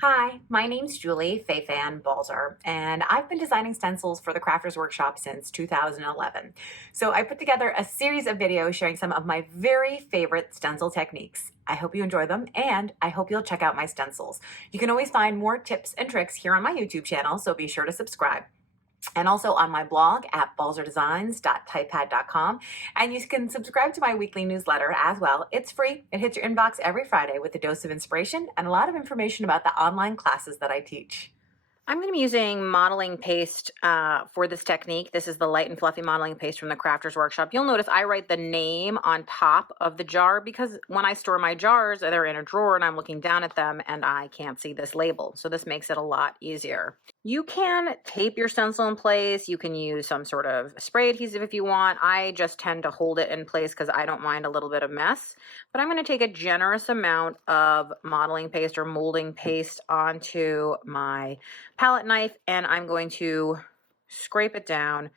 Hi, my name's Julie Fei-Fan Balzer, and I've been designing stencils for the Crafters Workshop since 2011. So I put together a series of videos sharing some of my very favorite stencil techniques. I hope you enjoy them, and I hope you'll check out my stencils. You can always find more tips and tricks here on my YouTube channel, so be sure to subscribe. And also on my blog at balzerdesigns.typepad.com. And you can subscribe to my weekly newsletter as well. It's free. It hits your inbox every Friday with a dose of inspiration and a lot of information about the online classes that I teach. I'm going to be using modeling paste for this technique. This is the light and fluffy modeling paste from the Crafters Workshop. You'll notice I write the name on top of the jar because when I store my jars, they're in a drawer and I'm looking down at them and I can't see this label. So this makes it a lot easier. You can tape your stencil in place. You can use some sort of spray adhesive if you want. I just tend to hold it in place because I don't mind a little bit of mess. But I'm going to take a generous amount of modeling paste or molding paste onto my palette knife and I'm going to scrape it down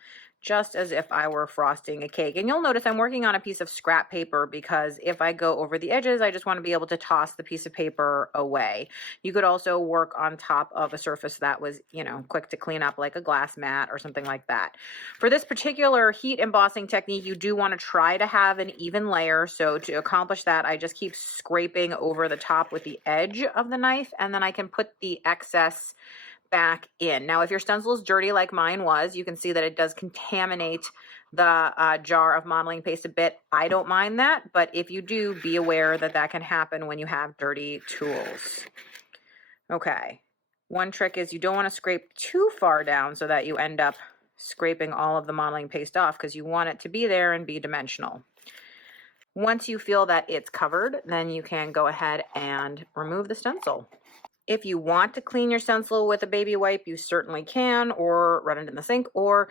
just as if I were frosting a cake. And you'll notice I'm working on a piece of scrap paper because if I go over the edges, I just want to be able to toss the piece of paper away. You could also work on top of a surface that was, quick to clean up like a glass mat or something like that. For this particular heat embossing technique, you do want to try to have an even layer. So to accomplish that, I just keep scraping over the top with the edge of the knife, and then I can put the excess back in. Now, if your stencil is dirty like mine was, you can see that it does contaminate the jar of modeling paste a bit. I don't mind that, but if you do, be aware that that can happen when you have dirty tools. Okay, one trick is you don't want to scrape too far down so that you end up scraping all of the modeling paste off because you want it to be there and be dimensional. Once you feel that it's covered, then you can go ahead and remove the stencil. If you want to clean your stencil with a baby wipe, you certainly can, or run it in the sink, or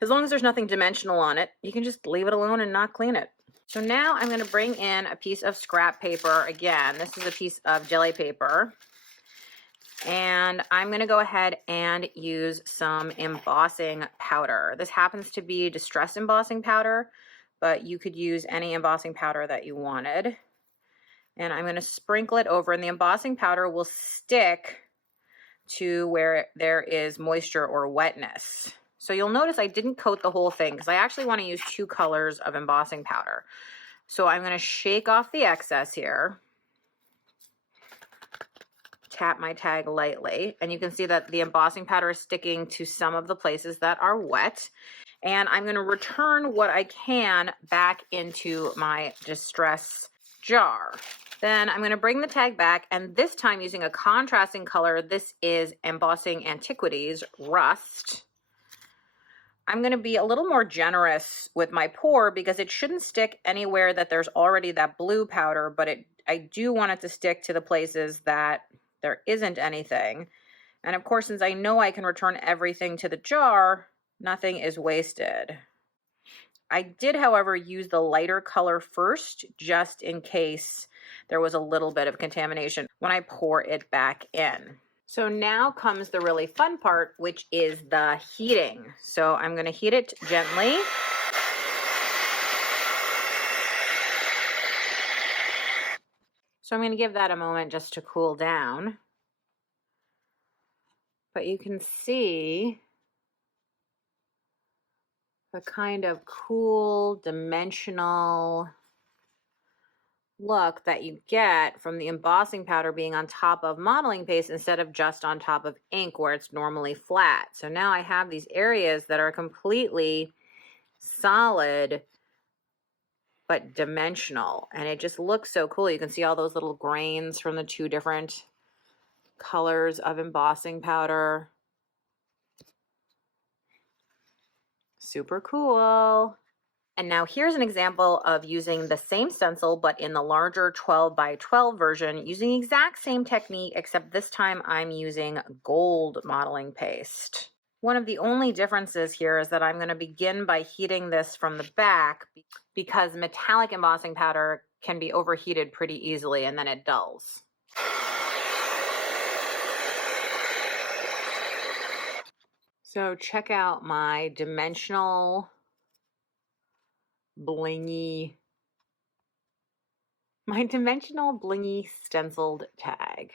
as long as there's nothing dimensional on it, you can just leave it alone and not clean it. So now I'm going to bring in a piece of scrap paper. Again, this is a piece of jelly paper. And I'm going to go ahead and use some embossing powder. This happens to be distress embossing powder, but you could use any embossing powder that you wanted. And I'm going to sprinkle it over, and the embossing powder will stick to where there is moisture or wetness. So you'll notice I didn't coat the whole thing because I actually want to use 2 colors of embossing powder. So I'm going to shake off the excess here, tap my tag lightly, and you can see that the embossing powder is sticking to some of the places that are wet. And I'm going to return what I can back into my distress jar. Then I'm going to bring the tag back, and this time using a contrasting color. This is Embossing Antiquities Rust. I'm going to be a little more generous with my pour because it shouldn't stick anywhere that there's already that blue powder, but I do want it to stick to the places that there isn't anything. And of course, since I know I can return everything to the jar, nothing is wasted. I did, however, use the lighter color first, just in case there was a little bit of contamination when I pour it back in. So now comes the really fun part, which is the heating. So I'm going to heat it gently. So I'm going to give that a moment just to cool down. But you can see the kind of cool, dimensional look that you get from the embossing powder being on top of modeling paste instead of just on top of ink where it's normally flat. So now I have these areas that are completely solid but dimensional, and it just looks so cool. You can see all those little grains from the 2 different colors of embossing powder. Super cool. And now here's an example of using the same stencil, but in the larger 12 by 12 version, using the exact same technique, except this time I'm using gold modeling paste. One of the only differences here is that I'm going to begin by heating this from the back because metallic embossing powder can be overheated pretty easily and then it dulls. So check out my dimensional blingy stenciled tag.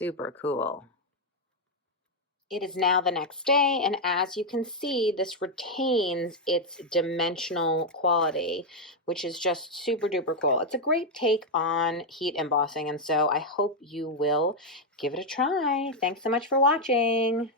Super cool. It is now the next day, and as you can see, this retains its dimensional quality, which is just super duper cool. It's a great take on heat embossing, and so I hope you will give it a try. Thanks so much for watching.